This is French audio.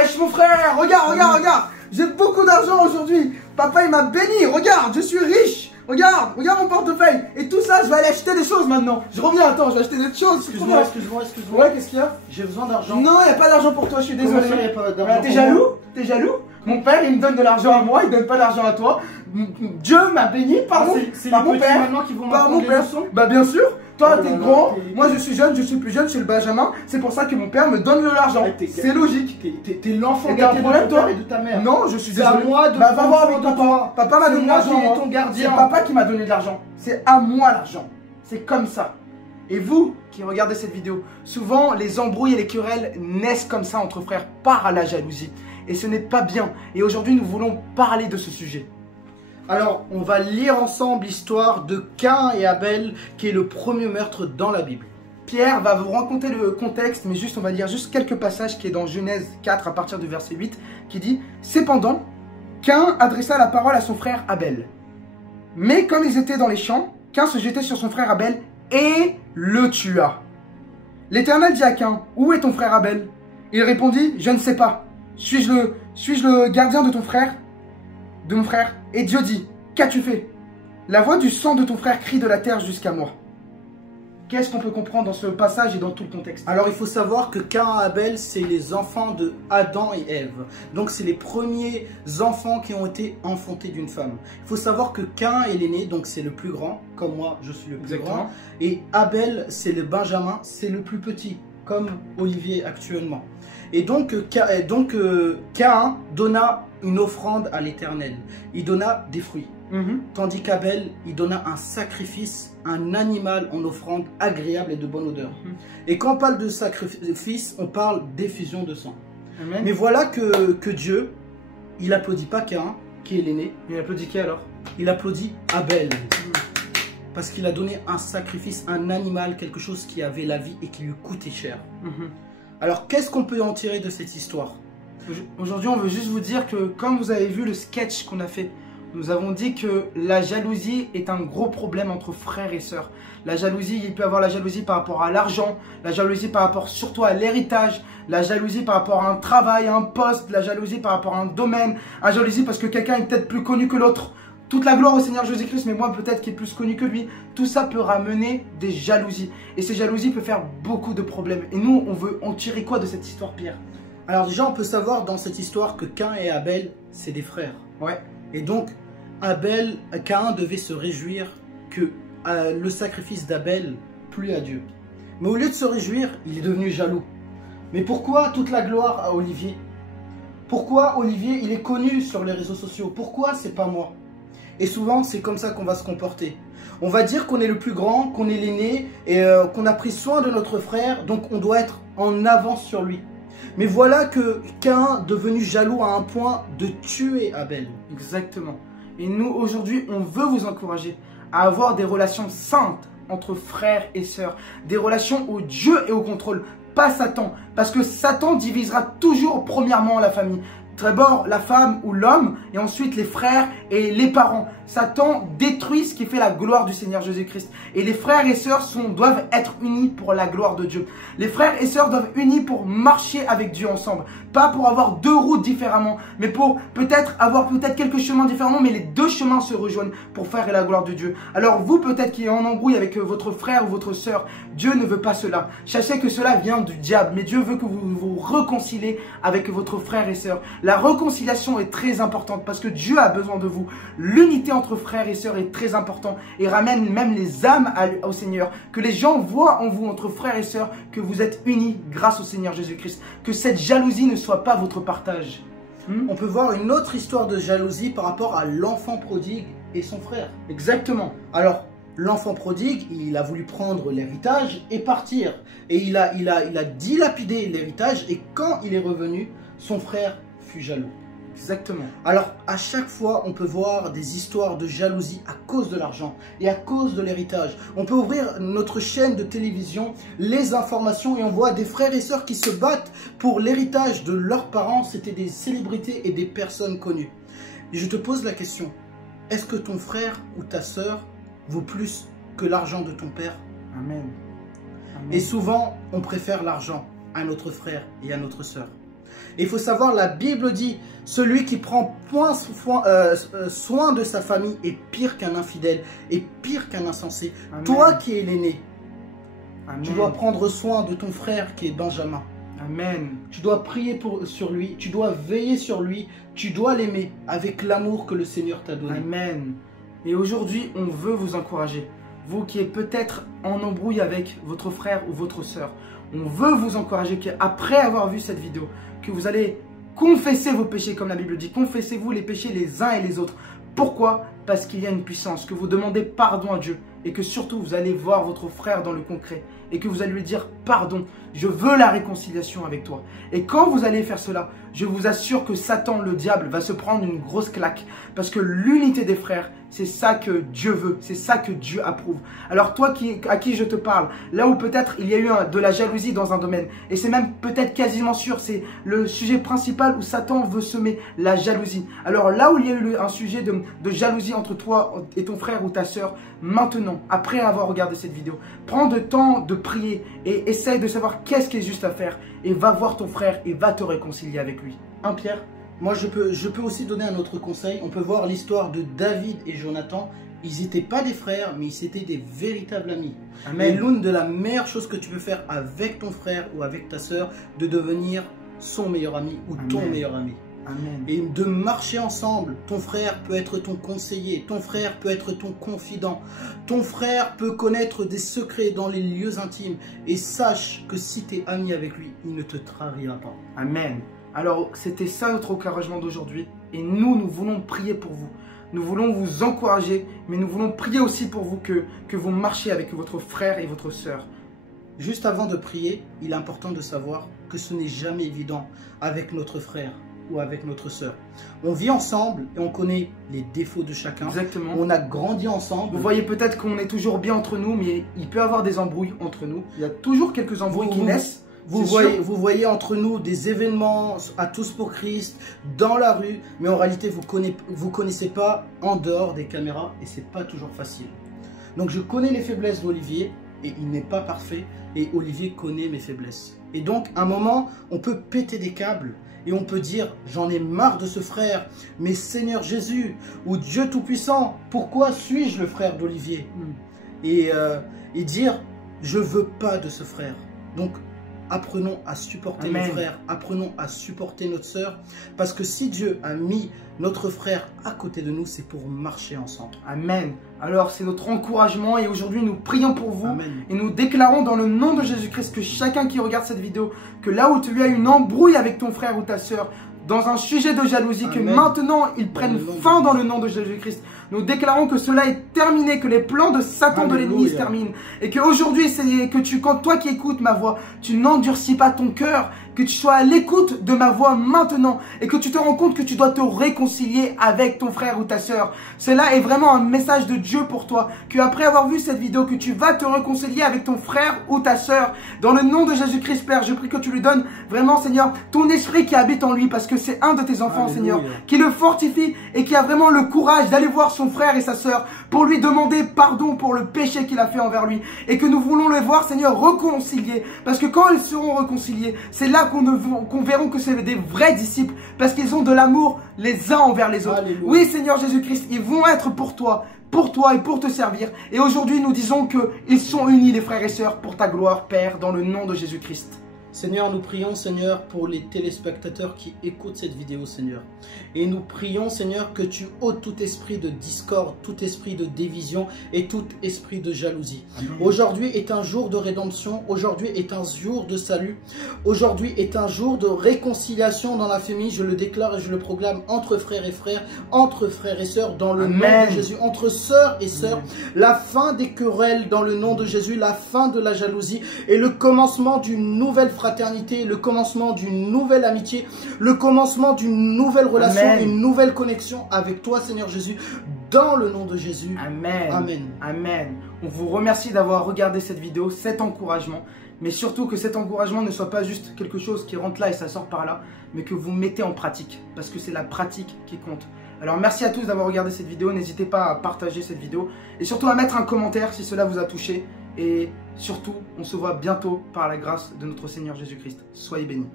Wesh mon frère, regarde, regarde, regarde. J'ai beaucoup d'argent aujourd'hui. Papa il m'a béni, regarde, je suis riche. Regarde, regarde mon portefeuille. Et tout ça, je vais aller acheter des choses maintenant. Je reviens, attends, je vais acheter des choses. Excuse-moi. Ouais, qu'est-ce qu'il y a? J'ai besoin d'argent. Non, il n'y a pas d'argent pour toi, je suis désolé. Comment ça, y a pas d'argent T'es pour jaloux? moi? T'es jaloux? Mon père, il me donne de l'argent à moi, il donne pas d'argent à toi. Dieu m'a béni par mon, C'est par les mon petits père. maintenant qui vont Par mon m'apprendre les père. leçons. Bah bien sûr. Toi, Oh t'es là là, grand. t'es- Moi, je suis jeune, je suis plus jeune, je suis le Benjamin. C'est pour ça que mon père me donne de l'argent. Ouais, C'est logique. T'es l'enfant Et t'as un gardien problème, de ton toi? père et de ta mère. Non, je suis C'est à désolé. moi de Bah va prendre voir soin avec de papa. toi. Papa m'a C'est donné moi l'argent. qui est hein. ton gardien. C'est papa qui m'a donné de l'argent. C'est à moi l'argent. C'est comme ça. Et vous qui regardez cette vidéo, souvent les embrouilles et les querelles naissent comme ça entre frères par la jalousie. Et ce n'est pas bien. Et aujourd'hui, nous voulons parler de ce sujet. Alors, on va lire ensemble l'histoire de Caïn et Abel, qui est le premier meurtre dans la Bible. Pierre va vous raconter le contexte, mais juste on va lire juste quelques passages qui est dans Genèse 4 à partir du verset 8, qui dit « Cependant, Caïn adressa la parole à son frère Abel. Mais comme ils étaient dans les champs, Caïn se jetait sur son frère Abel et le tua. L'Éternel dit à Caïn, « Où est ton frère Abel ?» Il répondit, « Je ne sais pas. Suis-je le gardien de ton frère, de mon frère ?» Et Dieu dit, « Qu'as-tu fait ? La voix du sang de ton frère crie de la terre jusqu'à moi. » Qu'est-ce qu'on peut comprendre dans ce passage et dans tout le contexte? Alors, il faut savoir que Caïn et Abel, c'est les enfants de Adam et Ève. Donc, c'est les premiers enfants qui ont été enfantés d'une femme. Il faut savoir que Caïn est l'aîné, donc c'est le plus grand, comme moi, je suis le plus grand. Et Abel, c'est le Benjamin, c'est le plus petit, comme Olivier actuellement. Et donc, Caïn donna une offrande à l'Éternel. Il donna des fruits. Tandis qu'Abel, il donna un sacrifice, un animal en offrande agréable et de bonne odeur. Et quand on parle de sacrifice, on parle d'effusion de sang. Amen. Mais voilà que Dieu, il applaudit pas Caïn, qui est l'aîné. Il applaudit qui alors? Il applaudit Abel. Parce qu'il a donné un sacrifice, un animal, quelque chose qui avait la vie et qui lui coûtait cher. Alors, qu'est-ce qu'on peut en tirer de cette histoire? Aujourd'hui, on veut juste vous dire que, comme vous avez vu le sketch qu'on a fait, nous avons dit que la jalousie est un gros problème entre frères et sœurs. La jalousie, il peut y avoir la jalousie par rapport à l'argent, la jalousie par rapport surtout à l'héritage, la jalousie par rapport à un travail, à un poste, la jalousie par rapport à un domaine, la jalousie parce que quelqu'un est peut-être plus connu que l'autre. Toute la gloire au Seigneur Jésus-Christ, mais moi peut-être qui est plus connu que lui. Tout ça peut ramener des jalousies. Et ces jalousies peuvent faire beaucoup de problèmes. Et nous, on veut en tirer quoi de cette histoire, Pierre? Alors déjà, on peut savoir dans cette histoire que Caïn et Abel, c'est des frères. Ouais. Et donc, Caïn devait se réjouir que le sacrifice d'Abel plût à Dieu. Mais au lieu de se réjouir, il est devenu jaloux. Mais pourquoi toute la gloire à Olivier? Pourquoi Olivier, il est connu sur les réseaux sociaux? Pourquoi c'est pas moi? Et souvent, c'est comme ça qu'on va se comporter. On va dire qu'on est le plus grand, qu'on est l'aîné et qu'on a pris soin de notre frère, donc on doit être en avance sur lui. Mais voilà que Caïn, devenu jaloux à un point de tuer Abel. Exactement. Et nous, aujourd'hui, on veut vous encourager à avoir des relations saintes entre frères et sœurs. Des relations où Dieu est au contrôle, pas Satan. Parce que Satan divisera toujours premièrement la famille. D'abord la femme ou l'homme et ensuite les frères et les parents. Satan détruit ce qui fait la gloire du Seigneur Jésus-Christ. Et les frères et sœurs doivent être unis pour la gloire de Dieu. Les frères et sœurs doivent unis pour marcher avec Dieu ensemble. Pas pour avoir deux routes différemment, mais pour peut-être avoir quelques chemins différemment, mais les deux chemins se rejoignent pour faire la gloire de Dieu. Alors vous peut-être qui êtes en embrouille avec votre frère ou votre sœur, Dieu ne veut pas cela. Sachez que cela vient du diable, mais Dieu veut que vous vous réconciliez avec votre frère et sœur. La réconciliation est très importante parce que Dieu a besoin de vous. L'unité entre frères et sœurs est très importante et ramène même les âmes au Seigneur. Que les gens voient en vous, entre frères et sœurs, que vous êtes unis grâce au Seigneur Jésus-Christ. Que cette jalousie ne soit pas votre partage. On peut voir une autre histoire de jalousie par rapport à l'enfant prodigue et son frère. Exactement. Alors, l'enfant prodigue, il a voulu prendre l'héritage et partir. Et il a dilapidé l'héritage et quand il est revenu, son frère fut jaloux. Exactement. Alors, à chaque fois, on peut voir des histoires de jalousie à cause de l'argent et à cause de l'héritage. On peut ouvrir notre chaîne de télévision, les informations, et on voit des frères et sœurs qui se battent pour l'héritage de leurs parents. C'était des célébrités et des personnes connues. Et je te pose la question, est-ce que ton frère ou ta sœur vaut plus que l'argent de ton père? Amen. Amen. Et souvent, on préfère l'argent à notre frère et à notre sœur. Et il faut savoir, la Bible dit, celui qui prend soin de sa famille est pire qu'un infidèle, est pire qu'un insensé. Amen. Toi qui es l'aîné, tu dois prendre soin de ton frère qui est Benjamin. Amen. Tu dois prier sur lui, tu dois veiller sur lui, tu dois l'aimer avec l'amour que le Seigneur t'a donné. Amen. Et aujourd'hui, on veut vous encourager. Vous qui êtes peut-être en embrouille avec votre frère ou votre soeur, on veut vous encourager qu'après avoir vu cette vidéo, que vous allez confesser vos péchés comme la Bible dit. Confessez-vous les péchés les uns et les autres. Pourquoi? Parce qu'il y a une puissance, que vous demandez pardon à Dieu et que surtout vous allez voir votre frère dans le concret et que vous allez lui dire pardon, je veux la réconciliation avec toi. Et quand vous allez faire cela, je vous assure que Satan, le diable, va se prendre une grosse claque parce que l'unité des frères, c'est ça que Dieu veut, c'est ça que Dieu approuve. Alors toi à qui je te parle, là où peut-être il y a eu de la jalousie dans un domaine, et c'est même peut-être quasiment sûr, c'est le sujet principal où Satan veut semer la jalousie. Alors là où il y a eu un sujet de jalousie entre toi et ton frère ou ta soeur, maintenant, après avoir regardé cette vidéo, prends le temps de prier et essaye de savoir qu'est-ce qui est juste à faire et va voir ton frère et va te réconcilier avec lui. Hein, Pierre? Moi, je peux aussi donner un autre conseil. On peut voir l'histoire de David et Jonathan. Ils n'étaient pas des frères, mais ils étaient des véritables amis. Amen. Et l'une de la meilleures choses que tu peux faire avec ton frère ou avec ta soeur, de devenir son meilleur ami ou Amen. Ton meilleur ami. Amen. Et de marcher ensemble. Ton frère peut être ton conseiller, ton frère peut être ton confident, ton frère peut connaître des secrets dans les lieux intimes. Et sache que si tu es ami avec lui, il ne te trahira pas. Amen. Alors, c'était ça notre encouragement d'aujourd'hui. Et nous voulons prier pour vous. Nous voulons vous encourager, mais nous voulons prier aussi pour vous que vous marchiez avec votre frère et votre sœur. Juste avant de prier, il est important de savoir que ce n'est jamais évident avec notre frère ou avec notre sœur. On vit ensemble et on connaît les défauts de chacun. Exactement. On a grandi ensemble. Vous voyez peut-être qu'on est toujours bien entre nous, mais il peut y avoir des embrouilles entre nous. Il y a toujours quelques embrouilles qui naissent. Vous voyez entre nous des événements à tous pour Christ, dans la rue, mais en réalité, vous connaissez pas en dehors des caméras et c'est pas toujours facile. Donc, je connais les faiblesses d'Olivier et il n'est pas parfait et Olivier connaît mes faiblesses. Et donc, à un moment, on peut péter des câbles et on peut dire, j'en ai marre de ce frère, mais Seigneur Jésus ou Dieu Tout-Puissant, pourquoi suis-je le frère d'Olivier? Et dire, je veux pas de ce frère. Donc, apprenons à supporter Amen. nos frères, apprenons à supporter notre sœur, parce que si Dieu a mis notre frère à côté de nous, c'est pour marcher ensemble. Amen. Alors c'est notre encouragement et aujourd'hui nous prions pour vous. Amen. Et nous déclarons dans le nom de Jésus-Christ que chacun qui regarde cette vidéo, que là où tu as une embrouille avec ton frère ou ta sœur, dans un sujet de jalousie, Amen. Que maintenant ils prennent fin dans le nom de Jésus-Christ. Nous déclarons que cela est terminé, que les plans de Satan de l'ennemi se terminent. Et qu'aujourd'hui, c'est que quand toi qui écoutes ma voix, tu n'endurcis pas ton cœur, que tu sois à l'écoute de ma voix maintenant et que tu te rends compte que tu dois te réconcilier avec ton frère ou ta sœur. Cela est vraiment un message de Dieu pour toi, qu'après avoir vu cette vidéo, que tu vas te réconcilier avec ton frère ou ta sœur. Dans le nom de Jésus-Christ, Père, je prie que tu lui donnes vraiment, Seigneur, ton esprit qui habite en lui, parce que c'est un de tes enfants, Alléluia. Seigneur, qui le fortifie et qui a vraiment le courage d'aller voir son frère et sa sœur pour lui demander pardon pour le péché qu'il a fait envers lui. Et que nous voulons le voir, Seigneur, réconcilier. Parce que quand ils seront réconciliés, c'est là qu'on verra que c'est des vrais disciples, parce qu'ils ont de l'amour les uns envers les autres. Alléluia. Oui, Seigneur Jésus-Christ, ils vont être pour toi et pour te servir. Et aujourd'hui, nous disons qu'ils sont unis, les frères et sœurs, pour ta gloire, Père, dans le nom de Jésus-Christ. Seigneur, nous prions, Seigneur, pour les téléspectateurs qui écoutent cette vidéo, Seigneur. Et nous prions, Seigneur, que tu ôtes tout esprit de discorde, tout esprit de division et tout esprit de jalousie. Aujourd'hui est un jour de rédemption, aujourd'hui est un jour de salut, aujourd'hui est un jour de réconciliation dans la famille. Je le déclare et je le proclame entre frères et frères, entre frères et sœurs, dans le nom de Jésus, entre sœurs et sœurs. La fin des querelles dans le nom de Jésus, la fin de la jalousie et le commencement d'une nouvelle fraternité, le commencement d'une nouvelle amitié, le commencement d'une nouvelle relation, une nouvelle connexion avec toi, Seigneur Jésus, dans le nom de Jésus. Amen. Amen. Amen. On vous remercie d'avoir regardé cette vidéo, cet encouragement, mais surtout que cet encouragement ne soit pas juste quelque chose qui rentre là et ça sort par là, mais que vous mettez en pratique, parce que c'est la pratique qui compte. Alors merci à tous d'avoir regardé cette vidéo, n'hésitez pas à partager cette vidéo et surtout à mettre un commentaire si cela vous a touché. Et surtout, on se voit bientôt par la grâce de notre Seigneur Jésus-Christ. Soyez bénis.